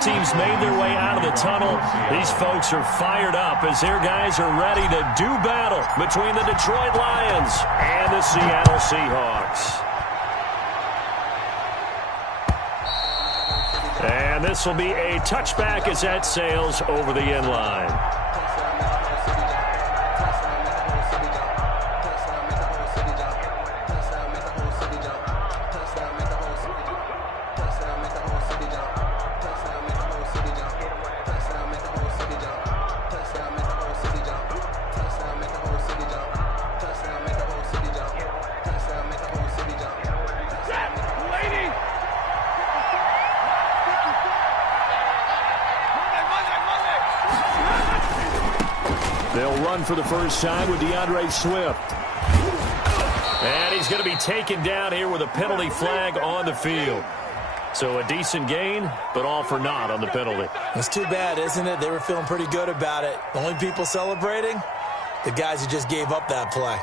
Teams made their way out of the tunnel. These folks are fired up as their guys are ready to do battle between the Detroit Lions and the Seattle Seahawks. And this will be a touchback as that sails over the end line. They'll run for the first time with Swift. And he's going to be taken down here with a penalty flag on the field. So a decent gain, but all for naught on the penalty. It's too bad, isn't it? They were feeling pretty good about it. The only people celebrating, the guys who just gave up that play.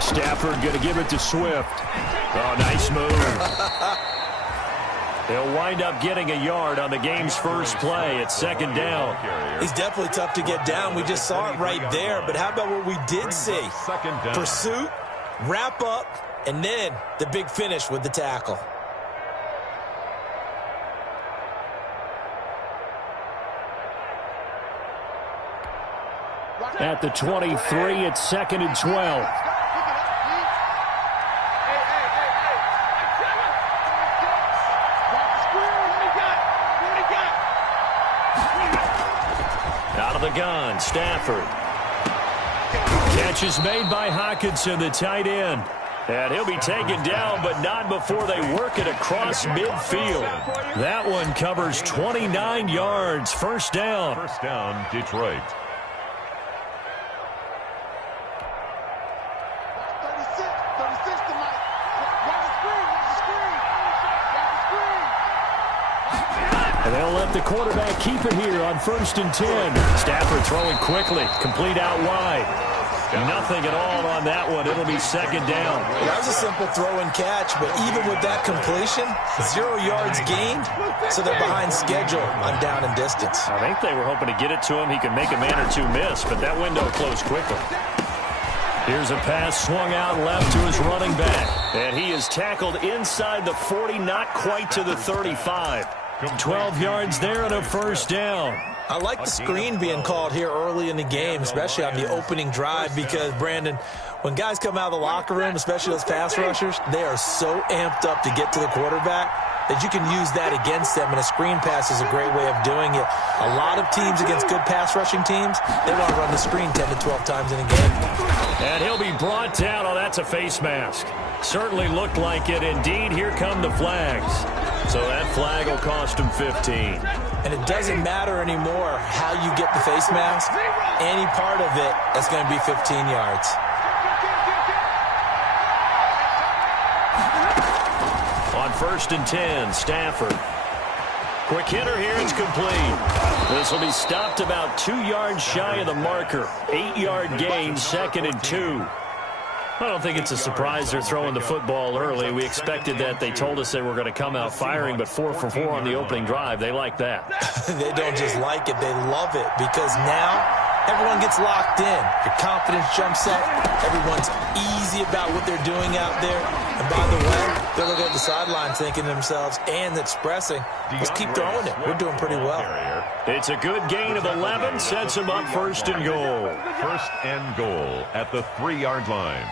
Stafford going to give it to Swift. Oh, nice move. He'll wind up getting a yard on the game's first play at second down. He's definitely tough to get down. We just saw it right there. But how about what we did see? Pursuit, wrap up, and then the big finish with the tackle. At the 23, it's 2nd and 12. Out of the gun, Stafford. Catch is made by Hockenson, the tight end. And he'll be taken down, but not before they work it across midfield. That one covers 29 yards. First down. First down, Detroit. And they'll let the quarterback keep it here on 1st and 10. Stafford throwing quickly, complete out wide. Nothing at all on that one. It'll be second down. That was a simple throw and catch, but even with that completion, 0 yards gained, so they're behind schedule on down and distance. I think they were hoping to get it to him. He could make a man or two miss, but that window closed quickly. Here's a pass swung out left to his running back. And he is tackled inside the 40, not quite to the 35. 12 yards there and a first down. I like the screen being called here early in the game, especially on the opening drive, because, Brandon, when guys come out of the locker room, especially those pass rushers, they are so amped up to get to the quarterback that you can use that against them, and a screen pass is a great way of doing it. A lot of teams against good pass rushing teams, they want to run the screen 10 to 12 times in a game. And he'll be brought down. Oh, that's a face mask. Certainly looked like it. Indeed, here come the flags. So that flag will cost him 15. And it doesn't matter anymore how you get the face mask. Any part of it, that's going to be 15 yards. On 1st and 10, Stafford. Quick hitter here, it's complete. This will be stopped about 2 yards shy of the marker. 8-yard gain, 2nd and 2. I don't think it's a surprise they're throwing the football early. We expected that. They told us they were going to come out firing, but 4 for 4 on the opening drive. They like that. They don't just like it, they love it, because now everyone gets locked in. Your confidence jumps up. Everyone's easy about what they're doing out there. And by the way, they're looking at the sideline thinking to themselves and expressing, let's keep throwing it. We're doing pretty well. It's a good gain of 11, sets them up 1st and goal. 1st and goal at the 3-yard line.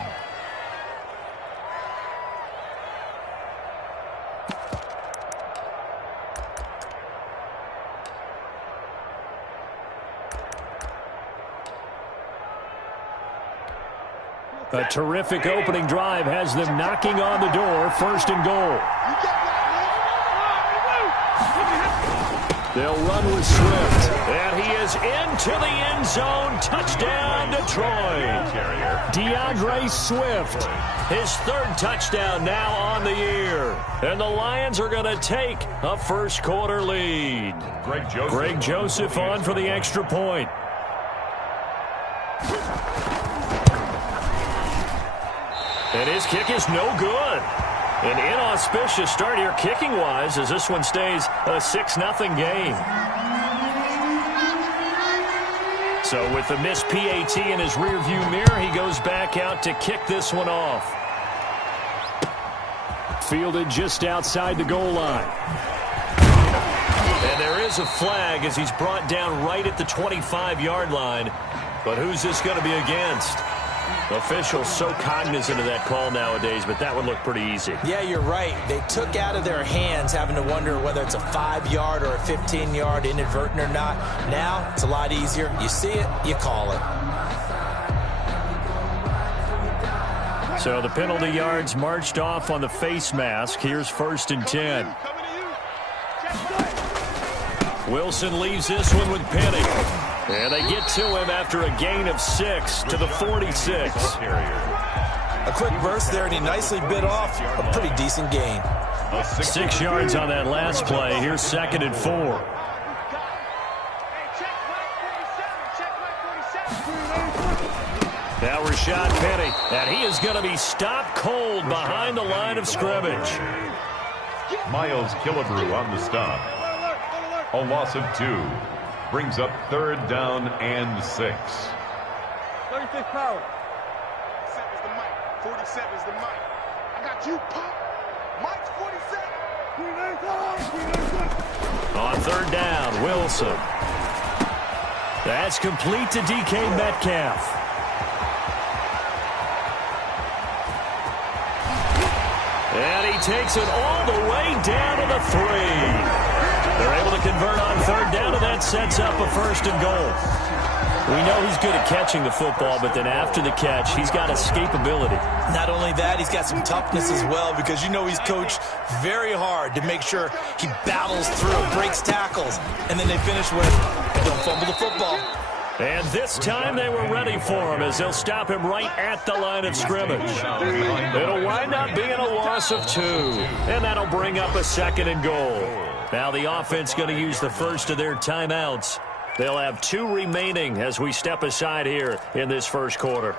A terrific opening drive has them knocking on the door. 1st and goal. They'll run with Swift. And he is into the end zone. Touchdown, Detroit. Swift. His 3rd touchdown now on the year. And the Lions are going to take a first-quarter lead. Greg Joseph on for the extra point. And his kick is no good. An inauspicious start here kicking-wise as this one stays a 6-0 game. So with the missed PAT in his rearview mirror, he goes back out to kick this one off. Fielded just outside the goal line. And there is a flag as he's brought down right at the 25-yard line. But who's this going to be against? Officials so cognizant of that call nowadays, but that would look pretty easy. Yeah, you're right. They took out of their hands having to wonder whether it's a 5-yard or a 15-yard inadvertent or not. Now, it's a lot easier. You see it, you call it. So the penalty yards marched off on the face mask. Here's 1st and 10. Wilson leaves this one with Penny. And they get to him after a gain of 6 to the 46. A quick burst there, and he nicely bit off a pretty decent gain. 6 yards on that last play. Here's 2nd and 4. Now Rashad Penny, and he is going to be stopped cold behind the line of scrimmage. Miles Killebrew on the stop. A loss of 2. Brings up 3rd down and 6. 36 power. 47 is the mic. 47 is the mic. I got you, Pop. Mike's 47. On 3rd down, Wilson. That's complete to DK Metcalf. And he takes it all the way down to the 3. They're able to convert on 3rd down, and that sets up a 1st and goal. We know he's good at catching the football, but then after the catch, he's got escapability. Not only that, he's got some toughness as well, because you know he's coached very hard to make sure he battles through, breaks tackles, and then they finish with, don't fumble the football. And this time they were ready for him as they'll stop him right at the line of scrimmage. It'll wind up being a loss of 2, and that'll bring up a 2nd and goal. Now the offense going to use the first of their timeouts. They'll have 2 remaining as we step aside here in this first quarter.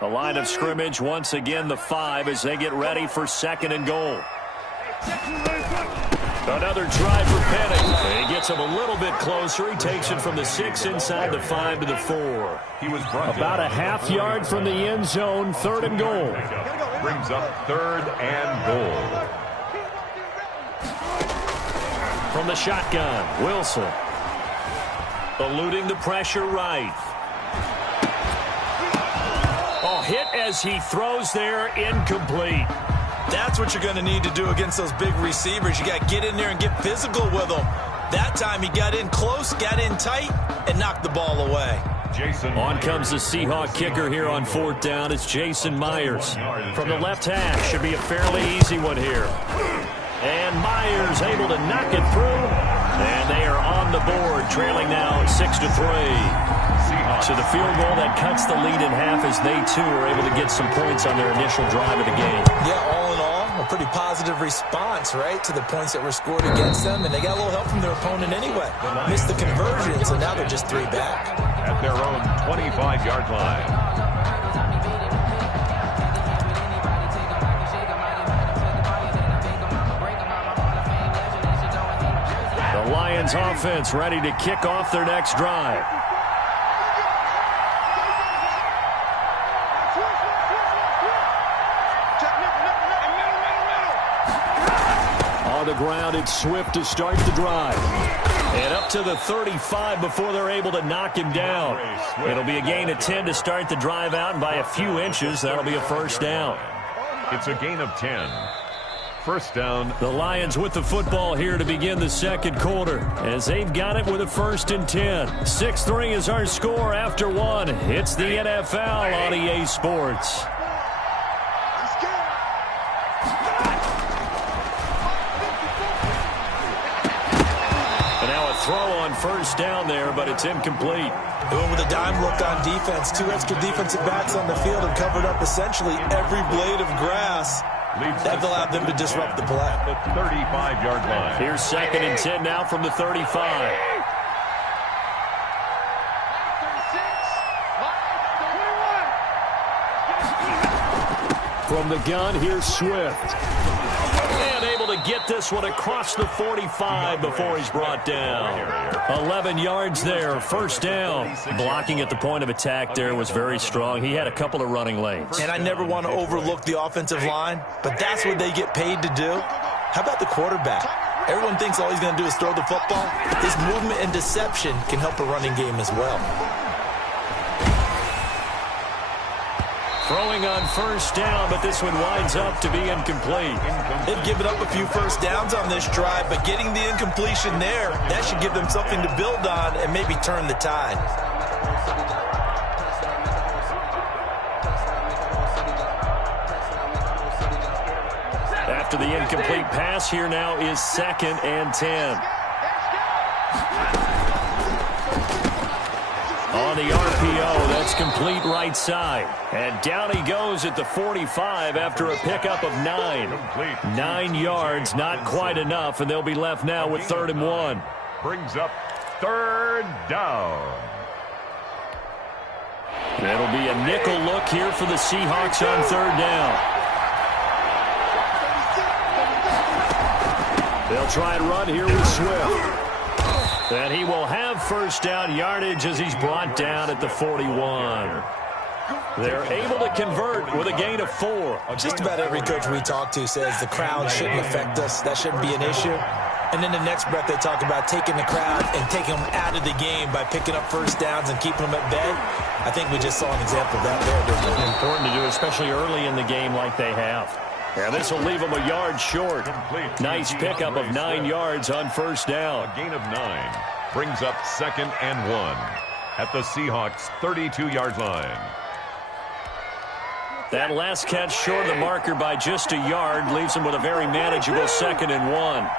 The line of scrimmage once again the 5 as they get ready for 2nd and goal. Another try for Penny. He gets him a little bit closer. He takes it from the 6 inside the 5 to the 4. He was about a half yard from the end zone. 3rd and goal. Brings up 3rd and goal. From the shotgun, Wilson. Eluding the pressure right. Oh, hit as he throws there, incomplete. That's what you're going to need to do against those big receivers. You got to get in there and get physical with them. That time he got in close, got in tight, and knocked the ball away. On comes the Seahawk kicker here on 4th down. It's Jason Myers. From the left hash, should be a fairly easy one here. And Myers able to knock it through. And they are on the board, trailing now 6-3. So the field goal that cuts the lead in half as they, too, are able to get some points on their initial drive of the game. Yeah, all in all, a pretty positive response, right, to the points that were scored against them. And they got a little help from their opponent anyway. Missed the conversion, so now they're just 3 back. At their own 25-yard line. The Lions offense ready to kick off their next drive. On the ground, it's Swift to start the drive. And up to the 35 before they're able to knock him down. It'll be a gain of 10 to start the drive out, and by a few inches, that'll be a 1st down. It's a gain of 10. 1st down. The Lions with the football here to begin the 2nd quarter as they've got it with a 1st and 10. 6-3 is our score after 1. It's the NFL on EA Sports. throw on first down there, but it's incomplete. They went with a dime look on defense. 2 extra defensive backs on the field and covered up essentially every blade of grass. That allowed them to disrupt the play. The 35-yard line. Here's 2nd and 10 now from the 35. From the gun, here's Swift. And able to get this one across the 45 before he's brought down. 11 yards there, first down. Blocking at the point of attack there was very strong. He had a couple of running lanes. And I never want to overlook the offensive line, but that's what they get paid to do. How about the quarterback? Everyone thinks all he's going to do is throw the football. His movement and deception can help a running game as well. Throwing on first down, but this one winds up to be incomplete. They've given up a few first downs on this drive, but getting the incompletion there, that should give them something to build on and maybe turn the tide. After the incomplete pass, here now is 2nd and 10. On the RPO, that's complete right side. And down he goes at the 45 after a pickup of 9. 9 yards, not quite enough, and they'll be left now with 3rd and 1. Brings up 3rd down. That'll be a nickel look here for the Seahawks on 3rd down. They'll try and run here with Swift. And he will have first down yardage as he's brought down at the 41. They're able to convert with a gain of 4. Just about every coach we talk to says the crowd shouldn't affect us. That shouldn't be an issue. And in the next breath, they talk about taking the crowd and taking them out of the game by picking up first downs and keeping them at bay. I think we just saw an example of that there. Important to do, especially early in the game like they have. And this will leave them a yard short. Nice pickup of 9 yards on first down. A gain of 9 brings up 2nd and 1 at the Seahawks' 32-yard line. That last catch short of the marker by just a yard leaves them with a very manageable 2nd and 1.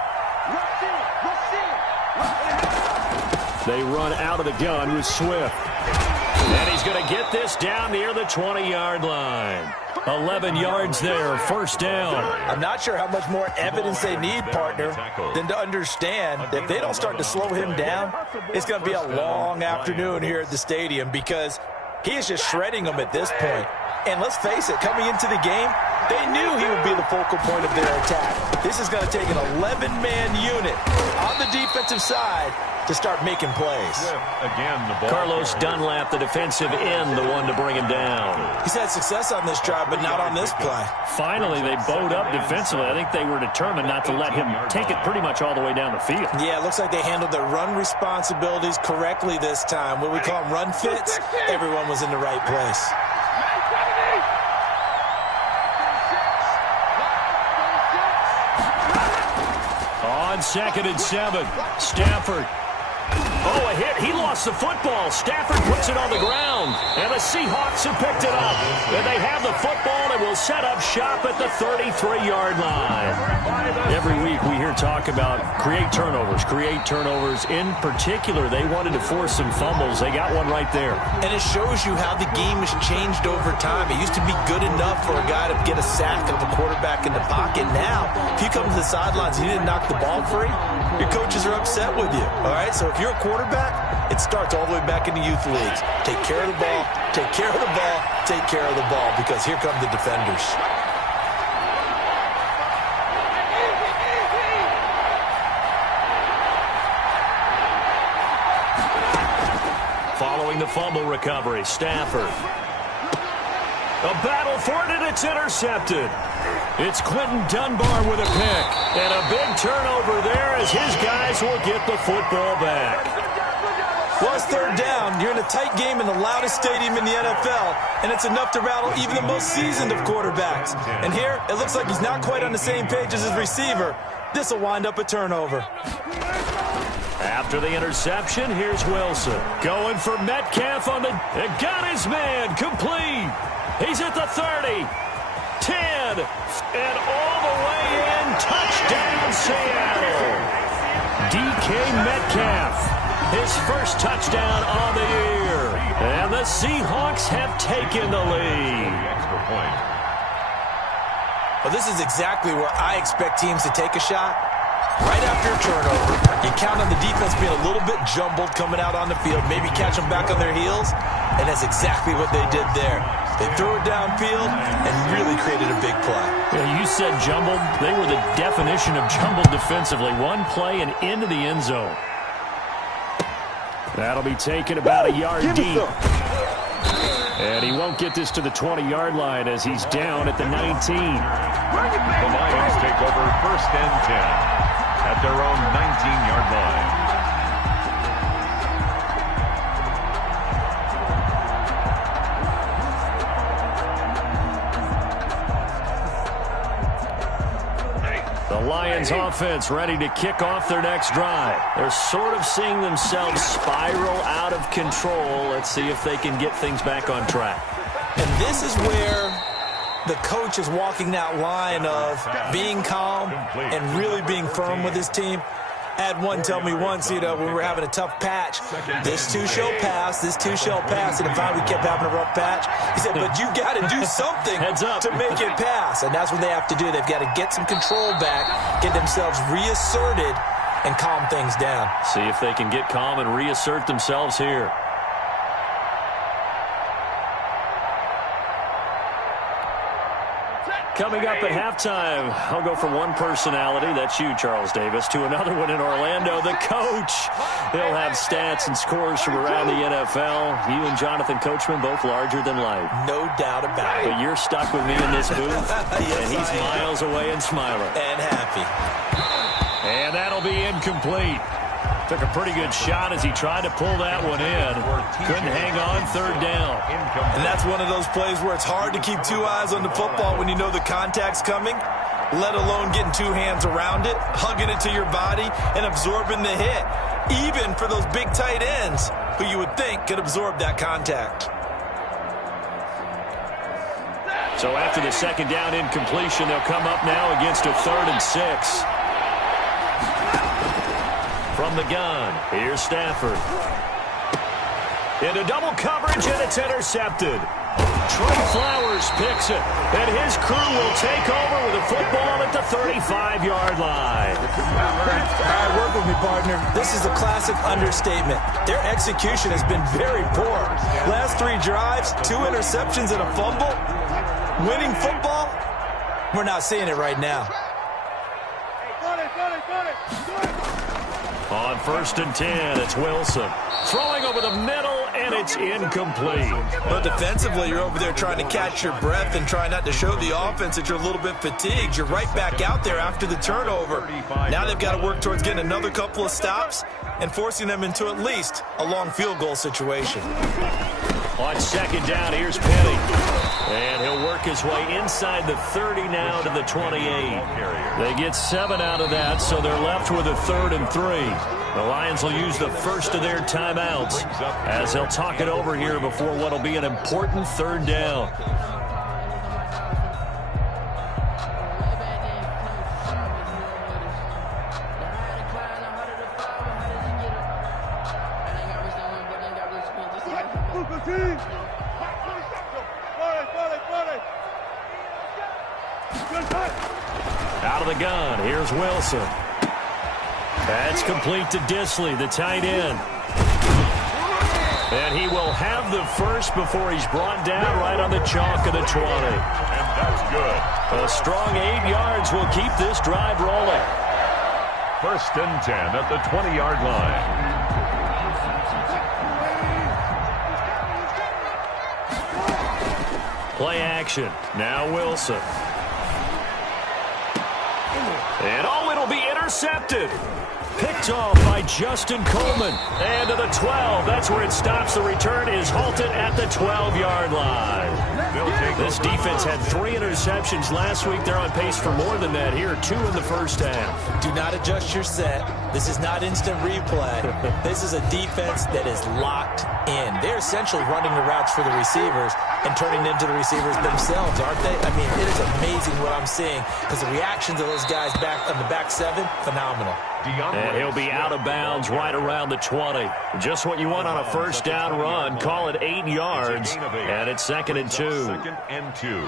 They run out of the gun with Swift. And he's going to get this down near the 20-yard line. 11 yards there, first down. I'm not sure how much more evidence they need, partner, than to understand that if they don't start to slow him down, it's going to be a long afternoon here at the stadium because he is just shredding them at this point. And let's face it, coming into the game, they knew he would be the focal point of their attack. This is going to take an 11-man unit on the defensive side to start making plays. Again, the ball Carlos Dunlap, the defensive end, the one to bring him down. He's had success on this drive, but not on this play. Finally, they bowed up defensively. I think they were determined not to let him take it pretty much all the way down the field. Yeah, it looks like they handled their run responsibilities correctly this time. What we call them run fits, everyone was in the right place. On 2nd and 7, Stafford. Oh, a hit. He lost the football. Stafford puts it on the ground. And the Seahawks have picked it up. And they have the football and will set up shop at the 33-yard line. Every week we hear talk about create turnovers. In particular, they wanted to force some fumbles. They got one right there. And it shows you how the game has changed over time. It used to be good enough for a guy to get a sack of a quarterback in the pocket. Now, if you come to the sidelines and you didn't knock the ball free, your coaches are upset with you. All right, so if you're a quarterback, it starts all the way back in the youth leagues. Take care of the ball, take care of the ball, take care of the ball, because here come the defenders. Following the fumble recovery, Stafford. A battle for it, and it's intercepted. It's Quentin Dunbar with a pick. And a big turnover there as his guys will get the football back. Well, it's 3rd down. You're in a tight game in the loudest stadium in the NFL, and it's enough to rattle even the most seasoned of quarterbacks. And here, it looks like he's not quite on the same page as his receiver. This will wind up a turnover. After the interception, here's Wilson. Going for Metcalf on the... Got his man, complete. He's at the 30, 10, and all the way in. Touchdown, Seattle. DK Metcalf, his first touchdown on the year. And the Seahawks have taken the lead. Extra point. Well, this is exactly where I expect teams to take a shot. Right after a turnover, you count on the defense being a little bit jumbled coming out on the field, maybe catch them back on their heels, and that's exactly what they did there. They threw it downfield and really created a big play. Yeah, you said jumbled. They were the definition of jumbled defensively. One play and into the end zone. That'll be taken about a yard deep. And he won't get this to the 20-yard line as he's down at the 19. The Lions take over 1st and 10 at their own 19-yard line. The Lions offense ready to kick off their next drive. They're sort of seeing themselves spiral out of control. Let's see if they can get things back on track. And this is where the coach is walking that line of being calm and really being firm with his team. I had one tell me once, when we were having a tough patch, this too shall pass, this too shall pass. And if we kept having a rough patch, he said, but you got to do something to make it pass. And that's what they have to do. They've got to get some control back, get themselves reasserted, and calm things down. See if they can get calm and reassert themselves here. Coming up at halftime, I'll go from one personality, that's you, Charles Davis, to another one in Orlando, the coach. He'll have stats and scores from around the NFL. You and Jonathan Coachman, both larger than life. No doubt about it. But you're stuck with me in this booth, yes, and he's miles away and smiling. And happy. And that'll be incomplete. Took a pretty good shot as he tried to pull that one in. Couldn't hang on 3rd down. And that's one of those plays where it's hard to keep two eyes on the football when you know the contact's coming, let alone getting two hands around it, hugging it to your body, and absorbing the hit, even for those big tight ends who you would think could absorb that contact. So after the 2nd down incompletion, they'll come up now against a 3rd and 6. From the gun, here's Stafford. Into double coverage, and it's intercepted. Trey Flowers picks it, and his crew will take over with a football at the 35-yard line. All right, work with me, partner. This is a classic understatement. Their execution has been very poor. Last 3 drives, 2 interceptions and a fumble. Winning football, we're not seeing it right now. On 1st and 10, it's Wilson. Throwing over the middle, and it's incomplete. But defensively, you're over there trying to catch your breath and try not to show the offense that you're a little bit fatigued. You're right back out there after the turnover. Now they've got to work towards getting another couple of stops and forcing them into at least a long field goal situation. On 2nd down, here's Penny. And he'll work his way inside the 30 now to the 28. They get 7 out of that, so they're left with a 3rd and 3. The Lions will use the first of their timeouts as they'll talk it over here before what will be an important 3rd down. Out of the gun, here's Wilson. That's complete to Disley, the tight end. And he will have the first before he's brought down right on the chalk of the 20. And that's good. A strong 8 yards will keep this drive rolling. 1st and 10 at the 20-yard line. Play action. Now Wilson. And it'll be intercepted. Picked off by Justin Coleman. And to the 12. That's where it stops. The return is halted at the 12-yard line. This defense had 3 interceptions last week. They're on pace for more than that here. 2 in the first half. Do not adjust your set. This is not instant replay. This is a defense that is locked in. They're essentially running the routes for the receivers. and turning into the receivers themselves, aren't they? I mean, it is amazing what I'm seeing because the reactions of those guys back on the back seven, phenomenal. And he'll be out of bounds right around the 20. Just what you want on a first down run. Call it 8 yards, and it's 2nd and 2. 2nd and 2.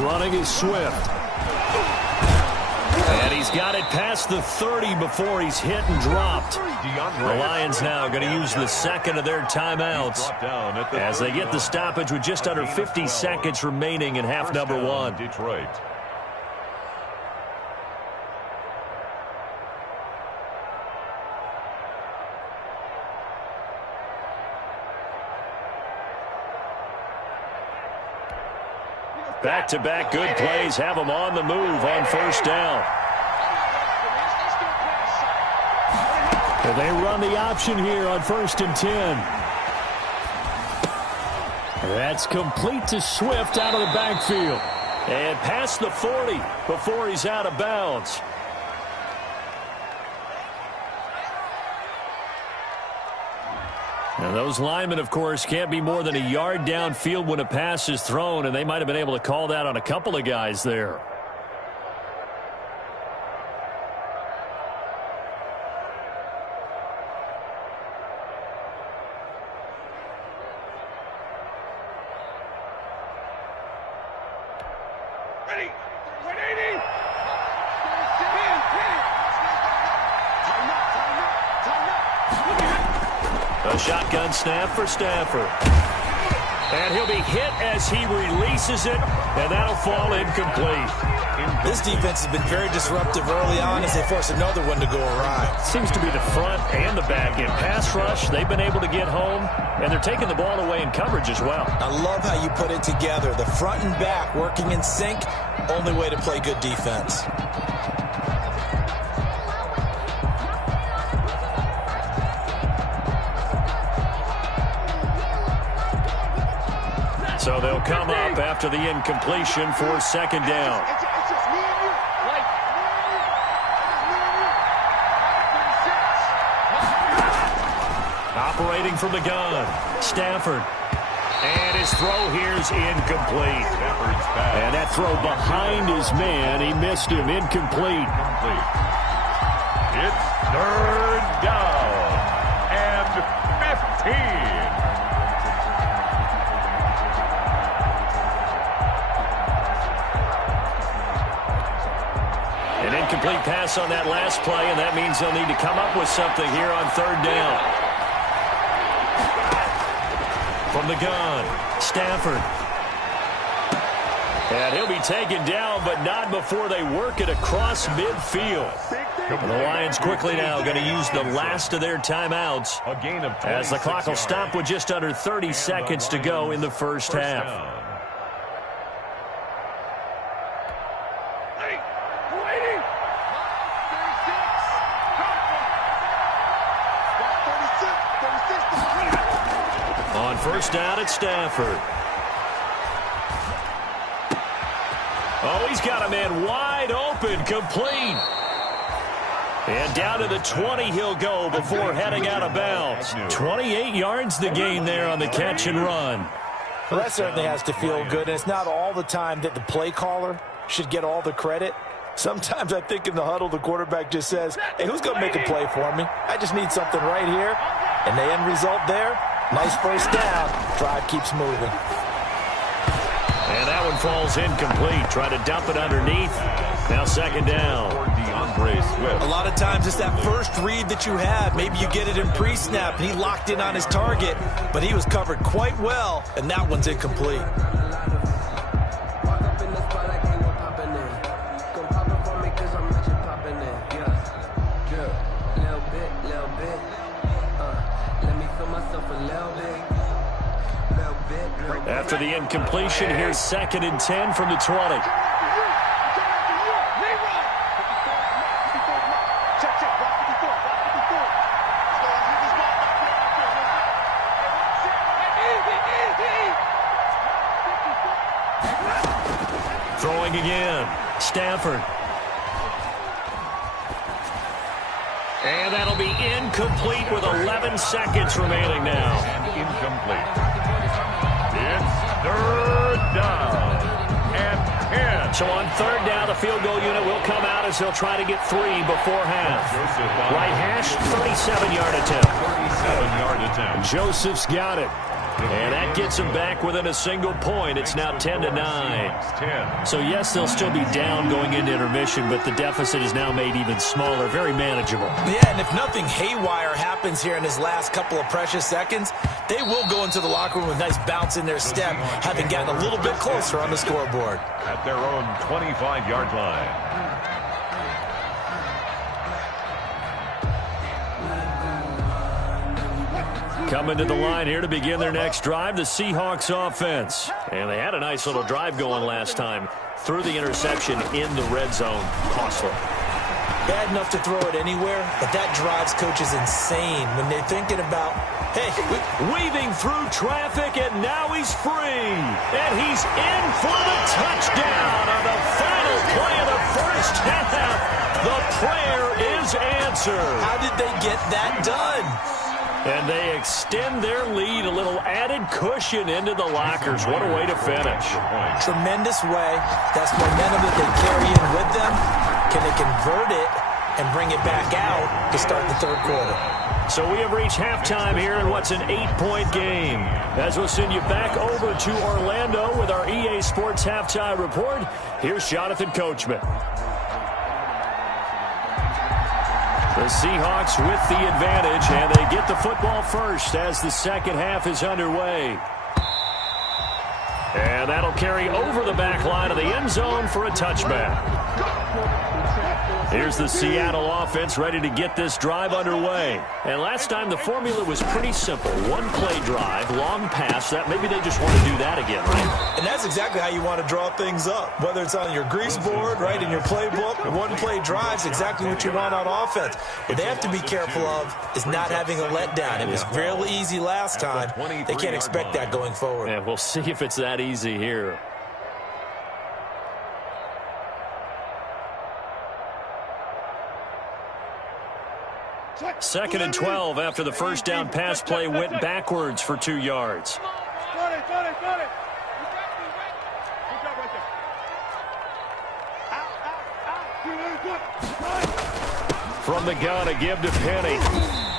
Running is Swift. And he's got it past the 30 before he's hit and dropped. The Lions now going to use the second of their timeouts as they get the stoppage with just under 50 seconds remaining in half number 1. Detroit. Back-to-back good plays have them on the move on first down. And they run the option here on 1st and 10. That's complete to Swift out of the backfield. And past the 40 before he's out of bounds. And those linemen, of course, can't be more than a yard downfield when a pass is thrown, and they might have been able to call that on a couple of guys there. Ready. 180. A shotgun snap for Stafford. And he'll be hit as he releases it, and that'll fall incomplete. This defense has been very disruptive early on as they force another one to go awry. Seems to be the front and the back. In pass rush, they've been able to get home, and they're taking the ball away in coverage as well. I love how you put it together. The front and back working in sync, only way to play good defense. So they'll come up after the incompletion for 2nd down. Operating from the gun, Stafford. And his throw here's incomplete. And that throw behind his man, he missed him, incomplete. It's 3rd down and 15. An incomplete pass on that last play, and that means they'll need to come up with something here on 3rd down. From the gun, Stafford. And he'll be taken down, but not before they work it across midfield. And the Lions quickly now going to use the last of their timeouts as the clock will stop with just under 30 seconds to go in the first half. On first down at Stafford. Oh, he's got a man wide open, complete. And down to the 20 he'll go before heading out of bounds. 28 yards the gain there on the catch and run. Well, that certainly has to feel good, and it's not all the time that the play caller should get all the credit. Sometimes I think in the huddle the quarterback just says, hey, who's going to make a play for me? I just need something right here. And the end result there, nice first down. Drive keeps moving. And that one falls incomplete. Try to dump it underneath. Now 2nd down. A lot of times it's that first read that you have. Maybe you get it in pre-snap, and he locked in on his target, but he was covered quite well, and that one's incomplete. After the incompletion, here's 2nd and 10 from the 20. Throwing again, Stafford. And that'll be incomplete with 11 seconds remaining now. And incomplete. It's 3rd down and 10. So on 3rd down, the field goal unit will come out as they'll try to get 3 before half. Right hash, 37-yard attempt. 37-yard attempt. Joseph's got it. And that gets him back within a single point. It's now 10-9. So, yes, they'll still be down going into intermission, but the deficit is now made even smaller, very manageable. Yeah, and if nothing haywire happens here in his last couple of precious seconds, they will go into the locker room with a nice bounce in their step, having gotten a little bit closer on the scoreboard. At their own 25-yard line. Coming to the line here to begin their next drive, the Seahawks offense. And they had a nice little drive going last time. Threw the interception in the red zone. Costly. Bad enough to throw it anywhere, but that drives coaches insane when they're thinking about, hey, weaving through traffic, and now he's free. And he's in for the touchdown on the final play of the first half. The prayer is answered. How did they get that done? And they extend their lead, a little added cushion into the lockers. What a way to finish. Tremendous way. That's momentum that they carry in with them. Can they convert it and bring it back out to start the 3rd quarter? So we have reached halftime here in what's an 8-point game. As we'll send you back over to Orlando with our EA Sports Halftime Report, here's Jonathan Coachman. The Seahawks with the advantage, and they get the football first as the second half is underway. And that'll carry over the back line of the end zone for a touchback. Here's the Seattle offense ready to get this drive underway. And last time the formula was pretty simple. One-play drive, long pass. That maybe they just want to do that again, right? And that's exactly how you want to draw things up. Whether it's on your grease board, right, in your playbook, one-play drive's exactly what you want on offense. What they have to be careful of is not having a letdown. It was really easy last time. They can't expect that going forward. Yeah, we'll see if it's that easy here. Second and 12 after the first down pass play went backwards for 2 yards. From the gun, a give to Penny.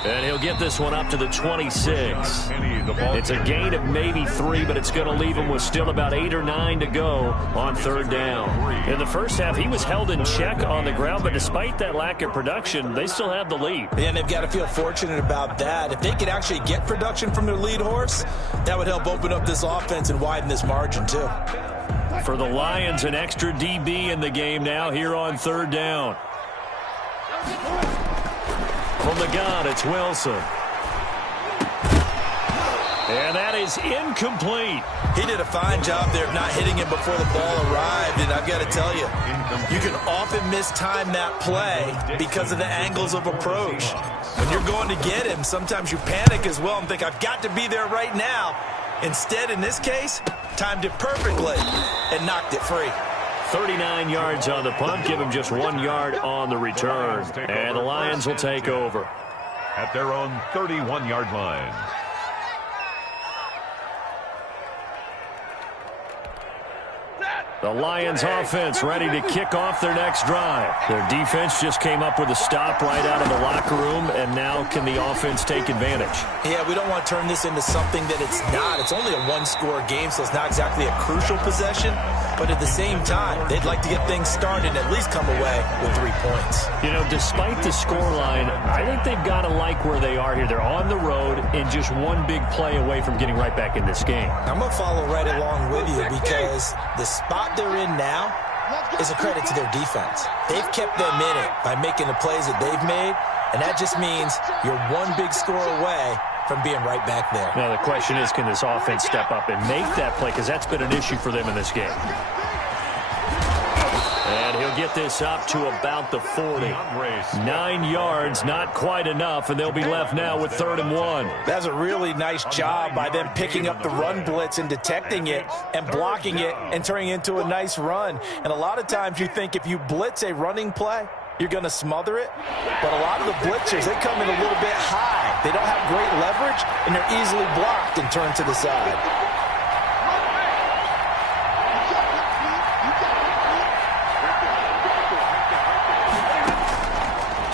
And he'll get this one up to the 26. It's a gain of maybe 3, but it's going to leave him with still about 8 or 9 to go on 3rd down. In the first half, he was held in check on the ground, but despite that lack of production, they still have the lead. And they've got to feel fortunate about that. If they could actually get production from their lead horse, that would help open up this offense and widen this margin, too. For the Lions, an extra DB in the game now here on 3rd down. From the gun, it's Wilson. And that is incomplete. He did a fine job there of not hitting him before the ball arrived, and I've got to tell you, you can often mistime that play because of the angles of approach. When you're going to get him, sometimes you panic as well and think, I've got to be there right now. Instead, in this case, timed it perfectly and knocked it free. 39 yards on the punt, give him just 1 yard on the return. And the Lions will take over. At their own 31-yard line. The Lions offense ready to kick off their next drive. Their defense just came up with a stop right out of the locker room, and now can the offense take advantage? Yeah, we don't want to turn this into something that it's not. It's only a one-score game, so it's not exactly a crucial possession. But at the same time, they'd like to get things started and at least come away with 3 points. You know, despite the scoreline, I think they've got to like where they are here. They're on the road and just one big play away from getting right back in this game. I'm going to follow right along with you because the spot they're in now is a credit to their defense. They've kept them in it by making the plays that they've made, and that just means you're one big score away from being right back there. Now, the question is, can this offense step up and make that play? Because that's been an issue for them in this game. And he'll get this up to about the 40. 9 yards, not quite enough, and they'll be left now with 3rd and 1. That's a really nice job by them picking up the run blitz and detecting it and blocking it and turning it into a nice run. And a lot of times you think if you blitz a running play, you're going to smother it. But a lot of the blitzers, they come in a little bit high. They don't have great leverage, and they're easily blocked and turned to the side.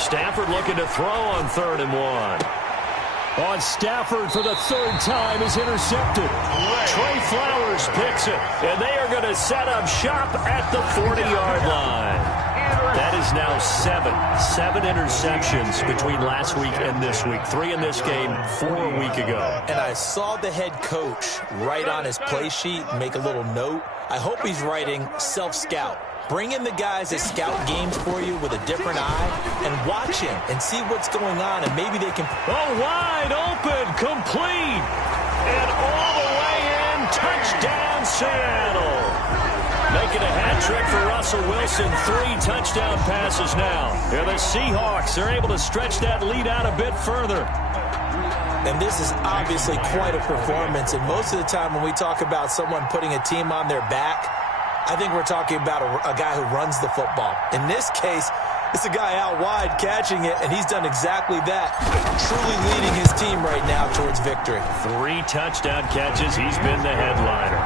Stafford looking to throw on 3rd and 1. On Stafford for the 3rd time is intercepted. Trey Flowers picks it, and they are going to set up shop at the 40-yard line. That is now 7 interceptions between last week and this week. 3 in this game, 4 a week ago. And I saw the head coach write on his play sheet, make a little note. I hope he's writing self-scout. Bring in the guys that scout games for you with a different eye and watch him and see what's going on, and maybe they can... Oh, wide open, complete, and all the way in, touchdown Seattle. Making a hat trick for Russell Wilson, 3 touchdown passes now. And the Seahawks, they're able to stretch that lead out a bit further. And this is obviously quite a performance, and most of the time when we talk about someone putting a team on their back, I think we're talking about a guy who runs the football. In this case, it's a guy out wide catching it, and he's done exactly that, truly leading his team right now towards victory. 3 touchdown catches. He's been the headliner.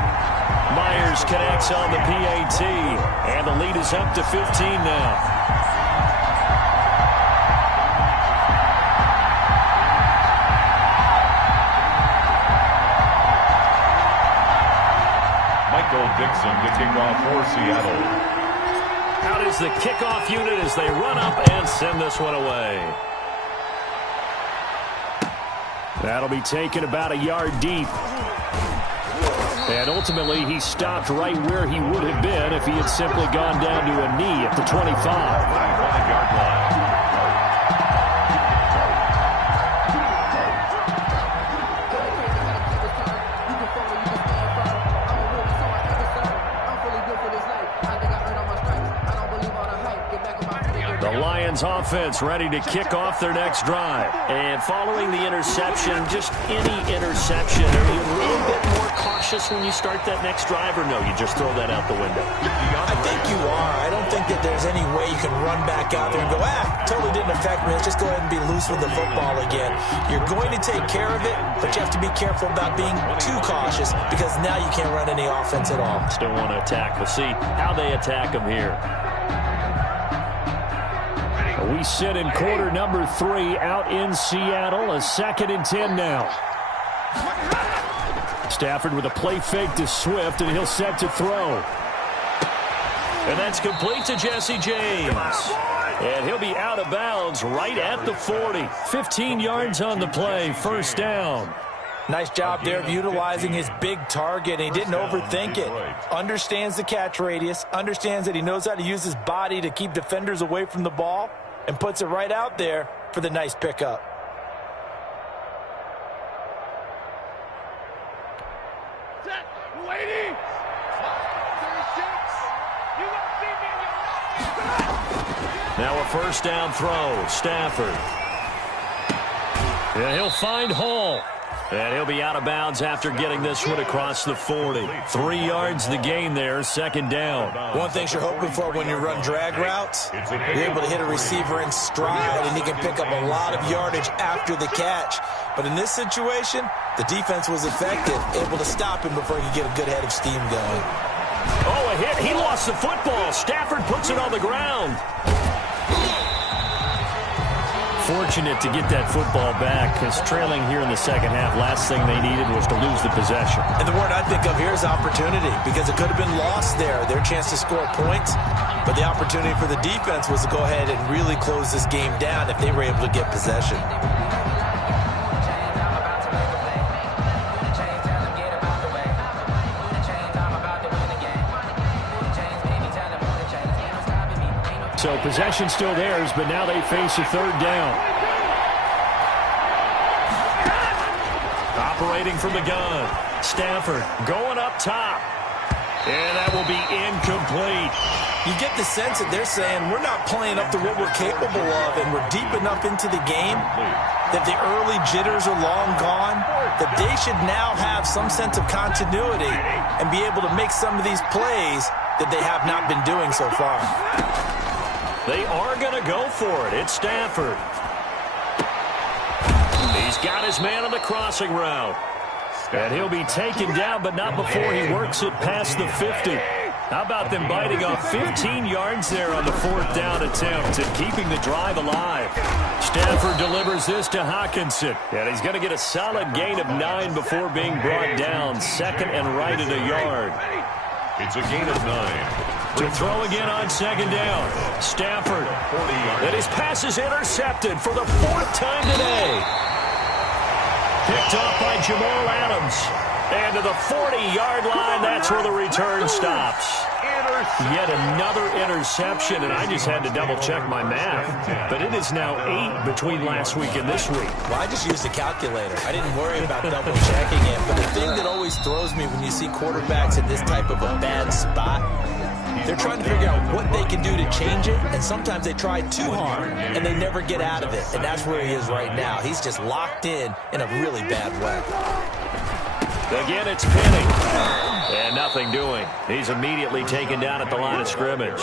Myers connects on the PAT, and the lead is up to 15 now. Dixon to kick off for Seattle. Out is the kickoff unit as they run up and send this one away. That'll be taken about a yard deep. And ultimately, he stopped right where he would have been if he had simply gone down to a knee at the 25. 5-yard line. Offense ready to kick off their next drive. And following the interception, just any interception, are you a little bit more cautious when you start that next drive, or no, you just throw that out the window? I think you are. I don't think that there's any way you can run back out there and go, totally didn't affect me. Let's just go ahead and be loose with the football again. You're going to take care of it, but you have to be careful about being too cautious because now you can't run any offense at all. Still want to attack. We'll see how they attack them here. We sit in quarter number 3 out in Seattle. A 2nd and 10 now. Stafford with a play fake to Swift, and he'll set to throw. And that's complete to Jesse James. And he'll be out of bounds right at the 40. 15 yards on the play, 1st down. Nice job there of utilizing his big target. He didn't overthink it. Understands the catch radius. Understands that he knows how to use his body to keep defenders away from the ball. And puts it right out there for the nice pickup. Now a 1st down throw. Stafford. And he'll find Hall. And he'll be out of bounds after getting this one across the 40. 3 yards the gain there, 2nd down. One thing you're hoping for when you run drag routes, you're able to hit a receiver in stride, and he can pick up a lot of yardage after the catch. But in this situation, the defense was effective, able to stop him before he could get a good head of steam going. Oh, a hit. He lost the football. Stafford puts it on the ground. Fortunate to get that football back, because trailing here in the 2nd half, last thing they needed was to lose the possession. And the word I think of here is opportunity, because it could have been lost there, their chance to score points. But the opportunity for the defense was to go ahead and really close this game down if they were able to get possession. So possession still theirs, but now they face a 3rd down. Operating from the gun. Stafford going up top. And that will be incomplete. You get the sense that they're saying we're not playing up to what we're capable of, and we're deep enough into the game that the early jitters are long gone, that they should now have some sense of continuity and be able to make some of these plays that they have not been doing so far. They are going to go for it. It's Stafford. He's got his man on the crossing route. And he'll be taken down, but not before he works it past the 50. How about them biting off 15 yards there on the 4th down attempt and keeping the drive alive? Stafford delivers this to Hockenson. And he's going to get a solid gain of 9 before being brought down. Second and right at a yard. It's a gain of 9. To throw again on 2nd down. Stafford. And his pass is intercepted for the 4th time today. Picked off by Jamal Adams. And to the 40-yard line, that's where the return stops. Yet another interception, and I just had to double-check my math. But it is now 8 between last week and this week. Well, I just used a calculator. I didn't worry about double-checking it. But the thing that always throws me when you see quarterbacks in this type of a bad spot, they're trying to figure out what they can do to change it, and sometimes they try too hard, and they never get out of it. And that's where he is right now. He's just locked in a really bad way. Again, it's Penny. And nothing doing. He's immediately taken down at the line of scrimmage.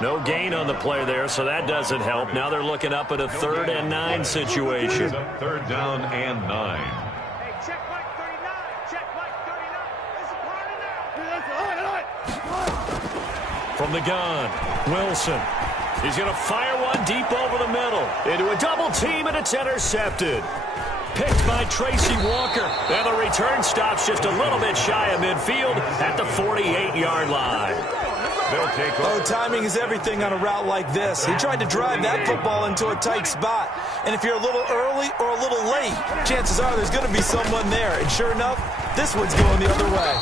No gain on the play there, so that doesn't help. Now they're looking up at a 3rd and 9 situation. 3rd down and 9. Hey, check Mike 39. Check Mike 39. From the gun, Wilson. He's going to fire one deep over the middle. Into a double team, and it's intercepted. Picked by Tracy Walker. And the return stops just a little bit shy of midfield at the 48-yard line. They'll take over. Oh, timing is everything on a route like this. He tried to drive that football into a tight spot. And if you're a little early or a little late, chances are there's going to be someone there. And sure enough, this one's going the other way.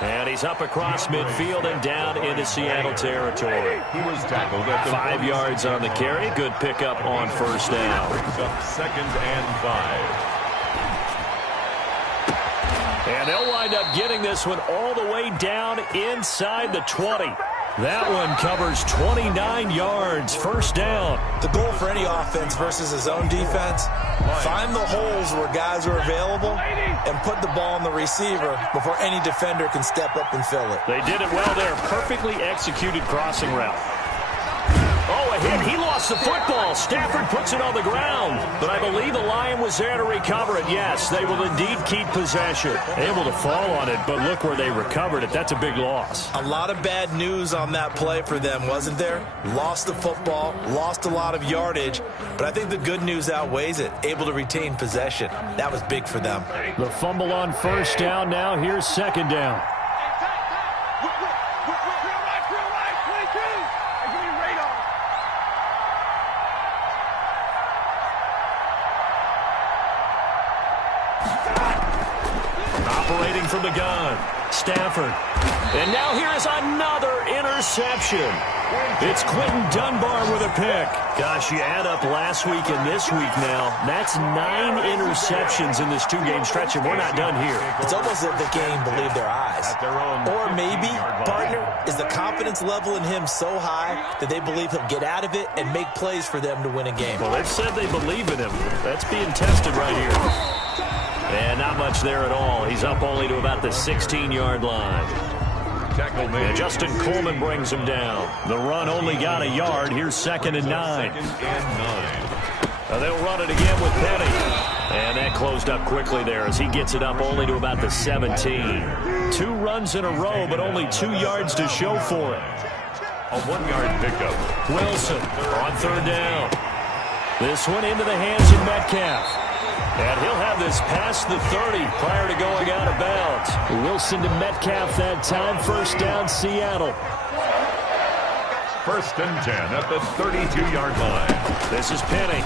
And he's up across midfield and down into Seattle territory. He was tackled at the 5 yards on the carry. Good pickup on 1st down. Brings up 2nd and 5. And they'll wind up getting this one all the way down inside the 20. That one covers 29 yards. 1st down. The goal for any offense versus his own defense, find the holes where guys are available and put the ball on the receiver before any defender can step up and fill it. They did it well there. Perfectly executed crossing route. Oh, a hit. He lost the football. Stafford puts it on the ground. But I believe the Lion was there to recover it. Yes, they will indeed keep possession. Able to fall on it, but look where they recovered it. That's a big loss. A lot of bad news on that play for them, wasn't there? Lost the football, lost a lot of yardage, but I think the good news outweighs it. Able to retain possession. That was big for them. The fumble on 1st down. Now here's 2nd down. Operating from the gun, Stafford. And now here is another interception. It's Quentin Dunbar with a pick. Gosh, you add up last week and this week now, that's 9 interceptions in this 2-game stretch, and we're not done here. It's almost as if the game believed their eyes. Or maybe, partner, is the confidence level in him so high that they believe he'll get out of it and make plays for them to win a game. Well, they've said they believe in him. That's being tested right here. And not much there at all. He's up only to about the 16-yard line. And Justin Coleman brings him down. The run only got a yard. Here's 2nd and 9. They'll run it again with Penny. And that closed up quickly there as he gets it up only to about the 17. 2 runs in a row, but only 2 yards to show for it. A 1-yard pickup. Wilson on 3rd down. This one into the hands of Metcalf. And he'll have this past the 30 prior to going out of bounds. Wilson to Metcalf that time. 1st down, Seattle. 1st and 10 at the 32-yard line. This is Penny.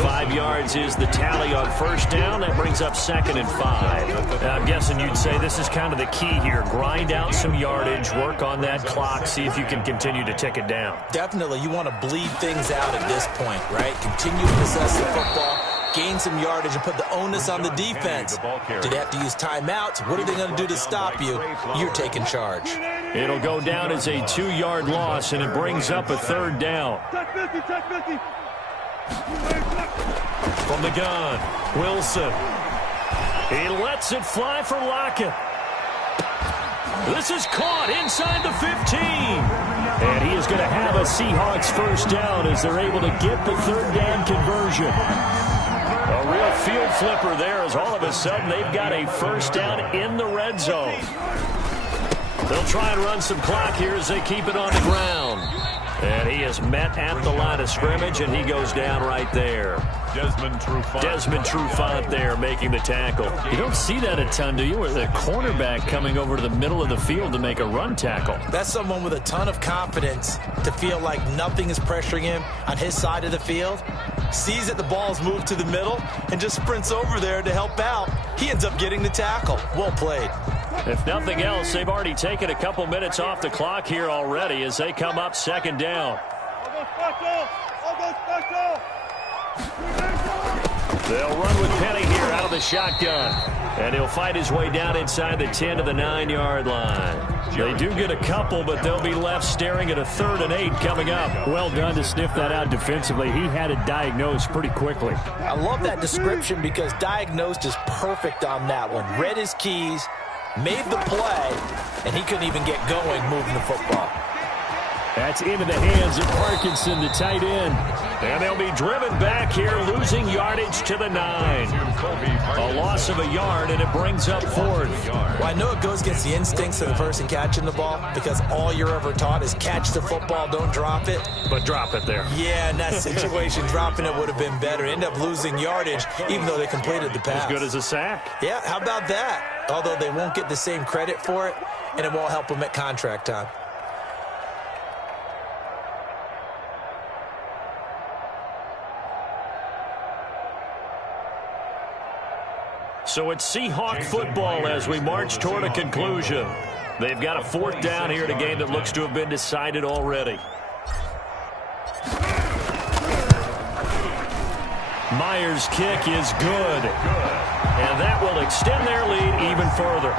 5 yards is the tally on first down. That brings up 2nd and 5. Now, I'm guessing you'd say this is kind of the key here. Grind out some yardage, work on that clock, see if you can continue to tick it down. Definitely. You want to bleed things out at this point, right? Continue to possess the football, gain some yardage, and put the onus on the defense. Do they have to use timeouts? What are they going to do to stop you? You're taking charge. It'll go down as a 2-yard loss, and it brings up a 3rd down. From the gun, Wilson. He lets it fly for Lockett. This is caught inside the 15. And he is going to have a Seahawks first down as they're able to get the 3rd down conversion. A real field flipper there as all of a sudden they've got a first down in the red zone. They'll try and run some clock here as they keep it on the ground. And he is met at the line of scrimmage, and he goes down right there. Desmond Trufant there making the tackle. You don't see that a ton, do you? With a cornerback coming over to the middle of the field to make a run tackle. That's someone with a ton of confidence to feel like nothing is pressuring him on his side of the field. Sees that the ball's moved to the middle and just sprints over there to help out. He ends up getting the tackle. Well played. If nothing else, they've already taken a couple minutes off the clock here already as they come up 2nd down. They'll run with Penny here out of the shotgun. And he'll fight his way down inside the 10 to the 9-yard line. They do get a couple, but they'll be left staring at a 3rd and 8 coming up. Well done to sniff that out defensively. He had it diagnosed pretty quickly. I love that description because diagnosed is perfect on that one. Read his keys, made the play, and he couldn't even get going moving the football. That's into the hands of Parkinson, the tight end. And they'll be driven back here, losing yardage to the 9. A loss of a yard, and it brings up 4th. Well, I know it goes against the instincts of the person catching the ball because all you're ever taught is catch the football, don't drop it. But drop it there. Yeah, in that situation, dropping it would have been better. End up losing yardage, even though they completed the pass. As good as a sack. Yeah, how about that? Although they won't get the same credit for it, and it won't help them at contract time. So it's Seahawk football as we march toward a conclusion. They've got a 4th down here in a game that looks to have been decided already. Myers' kick is good. And that will extend their lead even further.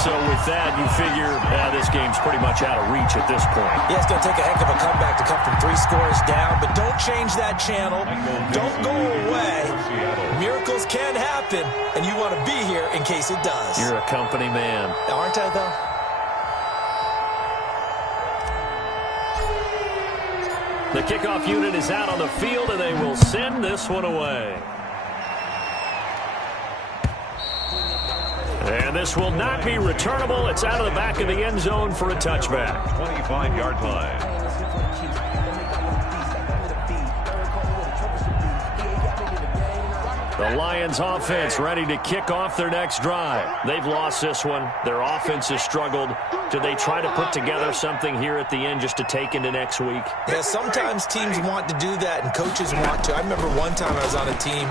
So with that, you figure this game's pretty much out of reach at this point. Yeah, it's going to take a heck of a comeback to come from 3 scores down, but don't change that channel. Don't go away. Miracles can happen, and you want to be here in case it does. You're a company man. Aren't I, though? The kickoff unit is out on the field, and they will send this one away. And this will not be returnable. It's out of the back of the end zone for a touchback. 25-yard line. The Lions offense ready to kick off their next drive. They've lost this one. Their offense has struggled. Do they try to put together something here at the end just to take into next week? Yeah, sometimes teams want to do that and coaches want to. I remember one time I was on a team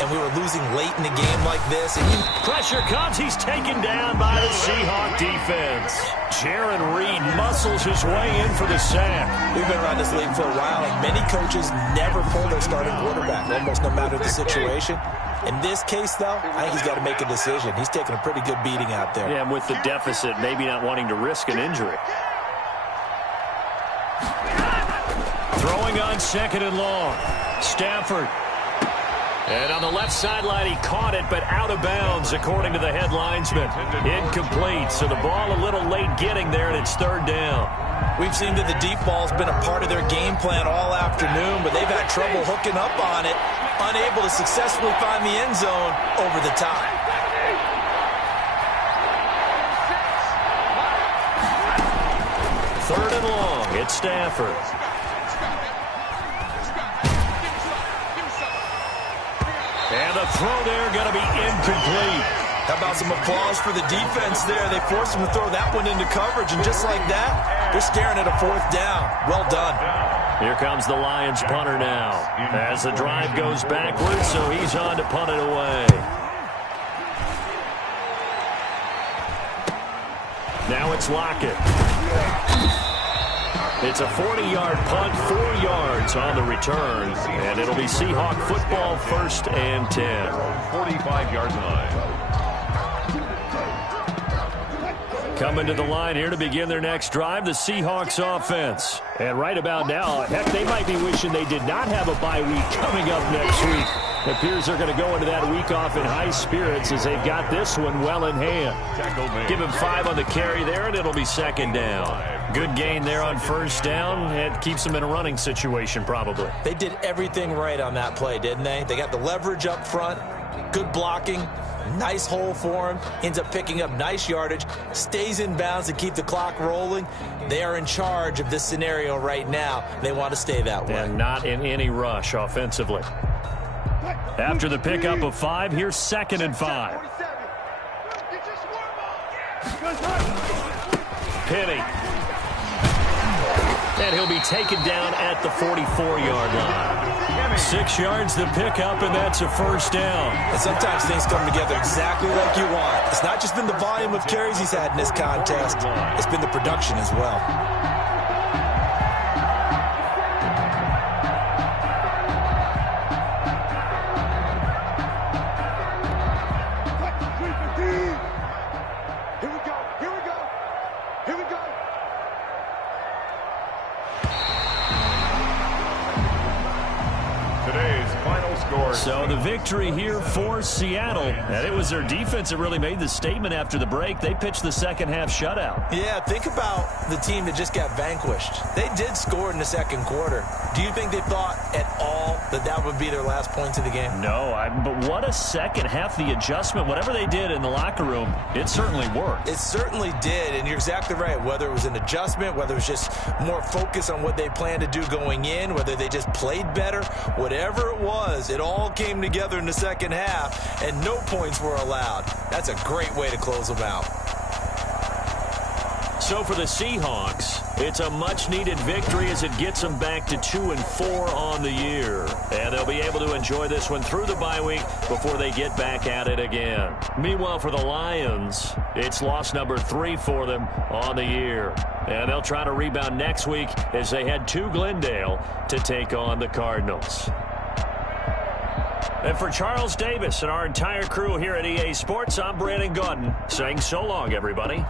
and we were losing late in the game like this. And pressure comes. He's taken down by the Seahawk defense. Jaron Reed muscles his way in for the sack. We've been around this league for a while, and many coaches never pull their starting quarterback, almost no matter the situation. In this case, though, I think he's got to make a decision. He's taking a pretty good beating out there. Yeah, and with the deficit, maybe not wanting to risk an injury. Throwing on 2nd and long. Stafford. And on the left sideline, he caught it, but out of bounds, according to the head linesman. Incomplete, so the ball a little late getting there, and it's 3rd down. We've seen that the deep ball's been a part of their game plan all afternoon, but they've had trouble hooking up on it, unable to successfully find the end zone over the top. Third and long, it's Stafford. And the throw there going to be incomplete. How about some applause for the defense there? They forced him to throw that one into coverage, and just like that, they're staring at a 4th down. Well done. Here comes the Lions punter now. As the drive goes backwards, so he's on to punt it away. Now it's Lockett. It's a 40-yard punt, 4 yards on the return, and it'll be Seahawk football, 1st and 10. 45-yard line. Coming to the line here to begin their next drive, the Seahawks offense. And right about now, heck, they might be wishing they did not have a bye week coming up next week. It appears they're going to go into that week off in high spirits as they've got this one well in hand. Give him 5 on the carry there, and it'll be 2nd down. Good gain there on 1st down. It keeps them in a running situation probably. They did everything right on that play, didn't they? They got the leverage up front, good blocking, nice hole for him, ends up picking up nice yardage, stays in bounds to keep the clock rolling. They are in charge of this scenario right now. They want to stay that way. And not in any rush offensively. After the pickup of 5, here's 2nd and 5. Penny. And he'll be taken down at the 44-yard line. 6 yards the pickup, and that's a 1st down. And sometimes things come together exactly like you want. It's not just been the volume of carries he's had in this contest. It's been the production as well. So the victory here for Seattle. And it was their defense that really made the statement after the break. They pitched the second-half shutout. Yeah, think about the team that just got vanquished. They did score in the 2nd quarter. Do you think they thought at all that that would be their last points of the game? No, but what a second half. The adjustment, whatever they did in the locker room, it certainly worked. It certainly did, and you're exactly right. Whether it was an adjustment, whether it was just more focus on what they planned to do going in, whether they just played better, whatever it was, it all came together in the 2nd half, and no points were allowed. That's a great way to close them out. So for the Seahawks, it's a much-needed victory as it gets them back to 2-4 on the year. And they'll be able to enjoy this one through the bye week before they get back at it again. Meanwhile, for the Lions, it's loss number 3 for them on the year. And they'll try to rebound next week as they head to Glendale to take on the Cardinals. And for Charles Davis and our entire crew here at EA Sports, I'm Brandon Gaudin saying so long, everybody.